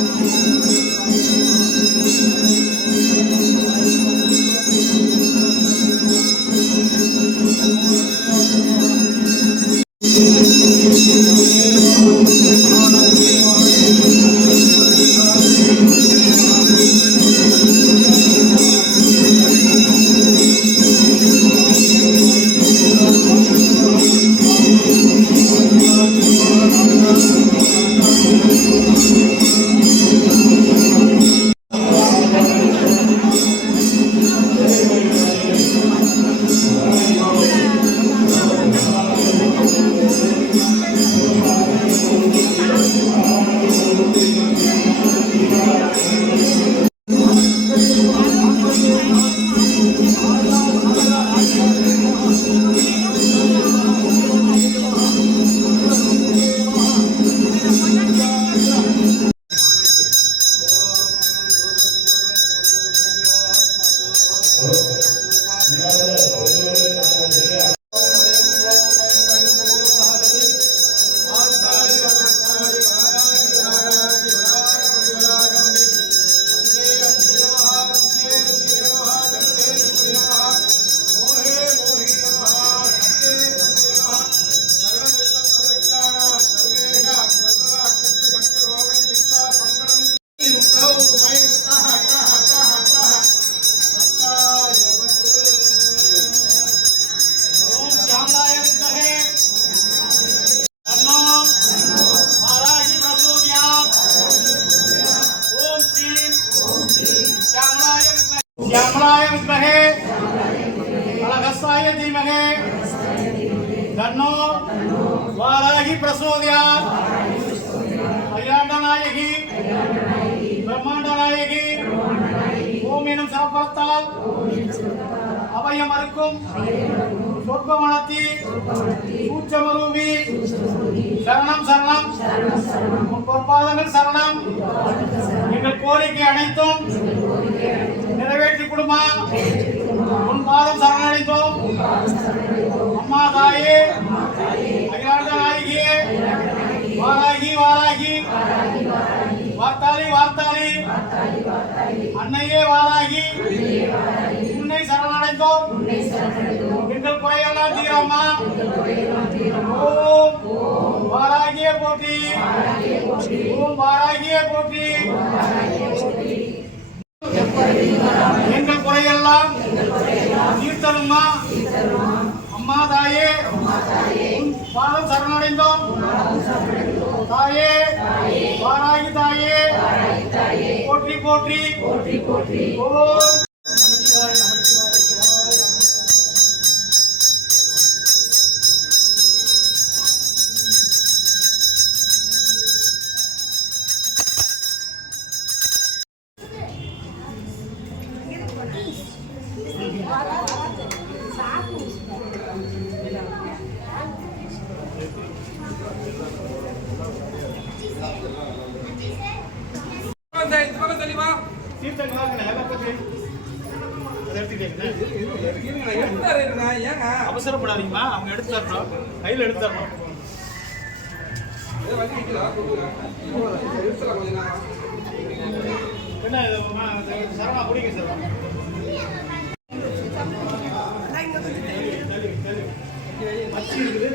Thank you. तन्नो वाराहि प्रचोदयात् அகிலாண்டநாயகி பிரம்மாண்டநாயகி ஓம் எனும் சாப்பரத்தால் அபயம் அறுக்கும் சொர்க்கமணத்தி சூச்சமரூபி சரணம் சரணம் உன் பொற்பாதங்கள் சரணம் எங்கள் கோரிக்கை அனைத்தும் நிறைவேற்றி கொடுமா உன் பாதம் சரணடைந்தோம் அம்மா தாயே வாராகி வாராகி. வார்த்தாளி வார்த்தாளி. அன்னையே வாராகி. உன்னை சரணடைந்தோம். எங்கள் குறையெல்லாம் தீரம்மா ஓம். வாராகியே போட்டி ஓம் வாராகியே போட்டி எங்கள் குறையெல்லாம் தீர்த்தனுமா அம்மா தாயே உன் பாதம் சரணடைந்தோம். தாயே வாராகி தாயே போற்றி போற்றி. ஓம் அவசரப்படாதீங்கம்மா. அவங்க எடுத்து தரணும் கையில் எடுத்து தரணும் என்ன சரமா குடிங்க சார் மச்சி இருக்குது